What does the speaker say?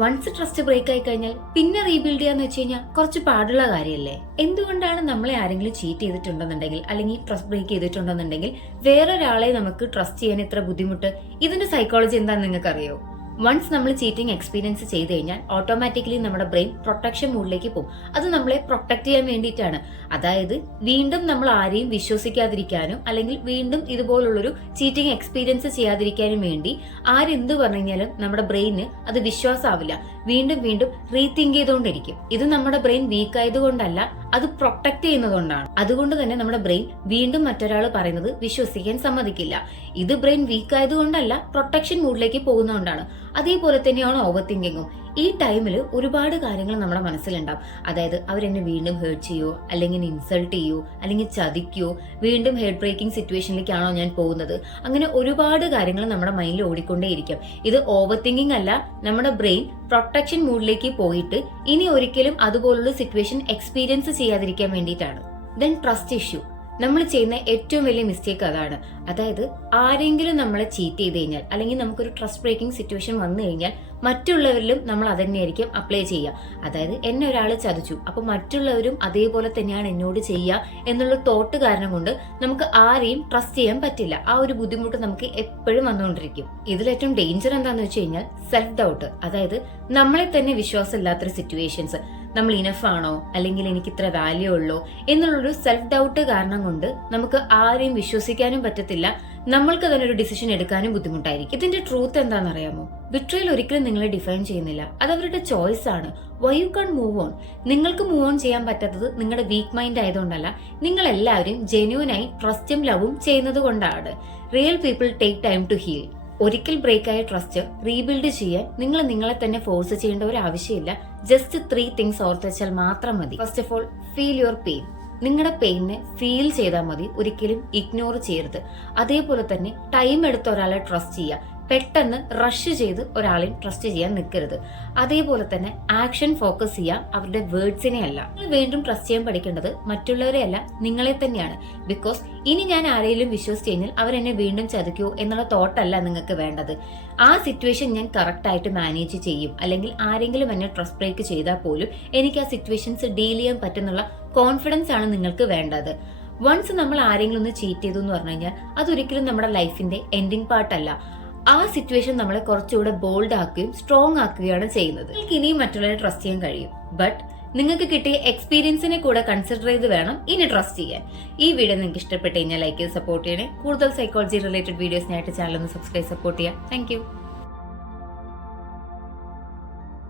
Once trust break ആയി കഴിഞ്ഞാൽ പിന്നെ റീബിൽഡ് ചെയ്യാന്ന് വെച്ച് കഴിഞ്ഞാൽ കുറച്ച് പാടുള്ള കാര്യമല്ലേ? എന്തുകൊണ്ടാണ് നമ്മളെ ആരെങ്കിലും ചീറ്റ് ചെയ്തിട്ടുണ്ടെന്നുണ്ടെങ്കിൽ അല്ലെങ്കിൽ ട്രസ്റ്റ് ബ്രേക്ക് ചെയ്തിട്ടുണ്ടെന്നുണ്ടെങ്കിൽ വേറൊരാളെ നമുക്ക് ട്രസ്റ്റ് ചെയ്യാൻ ഇത്ര ബുദ്ധിമുട്ട്? ഇതിന്റെ സൈക്കോളജി എന്താണെന്ന് നിങ്ങൾക്ക് അറിയോ? വൺസ് നമ്മൾ ചീറ്റിംഗ് എക്സ്പീരിയൻസ് ചെയ്ത് കഴിഞ്ഞാൽ ഓട്ടോമാറ്റിക്കലി നമ്മുടെ ബ്രെയിൻ പ്രൊട്ടക്ഷൻ മൂഡിലേക്ക് പോകും. അത് നമ്മളെ പ്രൊട്ടക്ട് ചെയ്യാൻ വേണ്ടിയിട്ടാണ്. അതായത് വീണ്ടും നമ്മൾ ആരെയും വിശ്വസിക്കാതിരിക്കാനും അല്ലെങ്കിൽ വീണ്ടും ഇതുപോലുള്ളൊരു ചീറ്റിംഗ് എക്സ്പീരിയൻസ് ചെയ്യാതിരിക്കാനും വേണ്ടി ആരെന്ത് പറഞ്ഞു കഴിഞ്ഞാലും നമ്മുടെ ബ്രെയിന് അത് വിശ്വാസമാവില്ല. വീണ്ടും വീണ്ടും റീതിങ്ക് ചെയ്തുകൊണ്ടിരിക്കും. ഇത് നമ്മുടെ ബ്രെയിൻ വീക്ക് ആയതുകൊണ്ടല്ല, അത് പ്രൊട്ടക്ട് ചെയ്യുന്നതുകൊണ്ടാണ്. അതുകൊണ്ട് തന്നെ നമ്മുടെ ബ്രെയിൻ വീണ്ടും മറ്റൊരാൾ പറയുന്നത് വിശ്വസിക്കാൻ സമ്മതിക്കില്ല. ഇത് ബ്രെയിൻ വീക്ക് ആയതുകൊണ്ടല്ല, പ്രൊട്ടക്ഷൻ മൂഡിലേക്ക് പോകുന്നതുകൊണ്ടാണ്. അതേപോലെ തന്നെയാണ് ഓവർ തിങ്കിങ്ങും. ഈ ടൈമിൽ ഒരുപാട് കാര്യങ്ങൾ നമ്മുടെ മനസ്സിലുണ്ടാവും. അതായത് അവരെന്നെ വീണ്ടും ഹേർട്ട് ചെയ്യോ, അല്ലെങ്കിൽ ഇൻസൾട്ട് ചെയ്യോ, അല്ലെങ്കിൽ ചതിക്കോ, വീണ്ടും ഹെഡ് ബ്രേക്കിംഗ് സിറ്റുവേഷനിലേക്കാണോ ഞാൻ പോകുന്നത്, അങ്ങനെ ഒരുപാട് കാര്യങ്ങൾ നമ്മുടെ മൈൻഡിൽ ഓടിക്കൊണ്ടേയിരിക്കും. ഇത് ഓവർ തിങ്കിങ് അല്ല, നമ്മുടെ ബ്രെയിൻ പ്രൊട്ടക്ഷൻ മൂഡിലേക്ക് പോയിട്ട് ഇനി ഒരിക്കലും അതുപോലുള്ള സിറ്റുവേഷൻ എക്സ്പീരിയൻസ് ചെയ്യാതിരിക്കാൻ വേണ്ടിയിട്ടാണ്. Then trust issue. നമ്മൾ ചെയ്യുന്ന ഏറ്റവും വലിയ മിസ്റ്റേക്ക് അതാണ്. അതായത് ആരെങ്കിലും നമ്മളെ ചീറ്റ് ചെയ്ത് കഴിഞ്ഞാൽ അല്ലെങ്കിൽ നമുക്കൊരു ട്രസ്റ്റ് ബ്രേക്കിംഗ് സിറ്റുവേഷൻ വന്നു കഴിഞ്ഞാൽ മറ്റുള്ളവരിലും നമ്മൾ അതന്നെയായിരിക്കും അപ്ലൈ ചെയ്യുക. അതായത് എന്നെ ഒരാൾ ചതിച്ചു, അപ്പൊ മറ്റുള്ളവരും അതേപോലെ തന്നെയാണ് എന്നോട് ചെയ്യുക എന്നുള്ള തോട്ട് കാരണം കൊണ്ട് നമുക്ക് ആരെയും ട്രസ്റ്റ് ചെയ്യാൻ പറ്റില്ല. ആ ഒരു ബുദ്ധിമുട്ട് നമുക്ക് എപ്പോഴും വന്നുകൊണ്ടിരിക്കും. ഇതിലേറ്റവും ഡേഞ്ചർ എന്താന്ന് വെച്ച് കഴിഞ്ഞാൽ സെൽഫ് ഡൗട്ട്. അതായത് നമ്മളെ തന്നെ വിശ്വാസമില്ലാത്തൊരു സിറ്റുവേഷൻസ്. നമ്മൾ ഇനഫ് ആണോ, അല്ലെങ്കിൽ എനിക്ക് ഇത്ര വാല്യൂ ഉള്ളോ എന്നുള്ളൊരു സെൽഫ് ഡൗട്ട് കാരണം കൊണ്ട് നമുക്ക് ആരെയും വിശ്വസിക്കാനും പറ്റത്തില്ല. നമ്മൾക്ക് തന്നെ ഒരു ഡിസിഷൻ എടുക്കാനും ബുദ്ധിമുട്ടായിരിക്കും. ഇതിന്റെ ട്രൂത്ത് എന്താണെന്ന് അറിയാമോ? ബിട്രയൽ ഒരിക്കലും നിങ്ങളെ ഡിഫൈൻ ചെയ്യുന്നില്ല. അത് അവരുടെ ചോയ്സ് ആണ്. Why you can't move on? നിങ്ങൾക്ക് മൂവ് ഓൺ ചെയ്യാൻ പറ്റാത്തത് നിങ്ങളുടെ വീക്ക് മൈൻഡ് ആയതുകൊണ്ടല്ല, നിങ്ങൾ എല്ലാവരും ജെന്യൂനായി ട്രസ്റ്റും ലവും ചെയ്യുന്നത് കൊണ്ടാണ്. Real people take time to heal. ഒരിക്കൽ ബ്രേക്ക് ആയ ട്രസ്റ്റ് റീബിൽഡ് ചെയ്യാൻ നിങ്ങൾ നിങ്ങളെ തന്നെ ഫോഴ്സ് ചെയ്യേണ്ട ഒരു ആവശ്യമില്ല. ജസ്റ്റ് 3 തിങ്സ് ഓർത്ത് വെച്ചാൽ മാത്രം മതി. First of all, feel your pain. നിങ്ങളുടെ പെയിനെ ഫീൽ ചെയ്താൽ മതി, ഒരിക്കലും ഇഗ്നോർ ചെയ്യരുത്. അതേപോലെ തന്നെ ടൈം എടുത്ത് ഒരാളെ ട്രസ്റ്റ് ചെയ്യുക. പെട്ടെന്ന് റഷ് ചെയ്ത് ഒരാളെയും ട്രസ്റ്റ് ചെയ്യാൻ നിൽക്കരുത്. അതേപോലെ തന്നെ ആക്ഷൻ ഫോക്കസ് ചെയ്യുക, അവരുടെ വേർഡ്സിനെ അല്ല. നിങ്ങൾ വീണ്ടും ട്രസ്റ്റ് ചെയ്യാൻ പഠിക്കേണ്ടത് മറ്റുള്ളവരെ അല്ല, നിങ്ങളെ തന്നെയാണ്. ബിക്കോസ് ഇനി ഞാൻ ആരെങ്കിലും വിശ്വസിച്ച് കഴിഞ്ഞാൽ അവരെന്നെ വീണ്ടും ചതിക്കൂ എന്നുള്ള തോട്ടല്ല നിങ്ങൾക്ക് വേണ്ടത്. ആ സിറ്റുവേഷൻ ഞാൻ കറക്റ്റ് ആയിട്ട് മാനേജ് ചെയ്യും, അല്ലെങ്കിൽ ആരെങ്കിലും എന്നെ ട്രസ്റ്റ് ബ്രേക്ക് ചെയ്താൽ പോലും എനിക്ക് ആ സിറ്റുവേഷൻസ് ഡീൽ ചെയ്യാൻ പറ്റുന്നുള്ള കോൺഫിഡൻസ് ആണ് നിങ്ങൾക്ക് വേണ്ടത്. വൺസ് നമ്മൾ ആരെങ്കിലും ഒന്ന് ചീറ്റ് ചെയ്തു എന്ന് പറഞ്ഞു കഴിഞ്ഞാൽ അതൊരിക്കലും നമ്മുടെ ലൈഫിന്റെ എൻഡിങ് പാർട്ടല്ല. ആ സിറ്റുവേഷൻ നമ്മളെ കുറച്ചുകൂടെ ബോൾഡ് ആക്കുകയും സ്ട്രോങ് ആക്കുകയാണ് ചെയ്യുന്നത്. നിങ്ങൾക്ക് ഇനിയും മറ്റുള്ളവരെ ട്രസ്റ്റ് ചെയ്യാൻ കഴിയും. ബട്ട് നിങ്ങൾക്ക് കിട്ടിയ എക്സ്പീരിയൻസിനെ കൂടെ കൺസിഡർ ചെയ്ത് വേണം ഇനി ട്രസ്റ്റ് ചെയ്യാൻ. ഈ വീഡിയോ നിങ്ങൾക്ക് ഇഷ്ടപ്പെട്ട് കഴിഞ്ഞാൽ ലൈക്ക് ചെയ്ത് സപ്പോർട്ട് ചെയ്യണേ. കൂടുതൽ സൈക്കോളജി റിലേറ്റഡ് വീഡിയോസിനായിട്ട് ചാനൽ ഒന്ന് സബ്സ്ക്രൈബ് സപ്പോർട്ട് ചെയ്യാം. താങ്ക്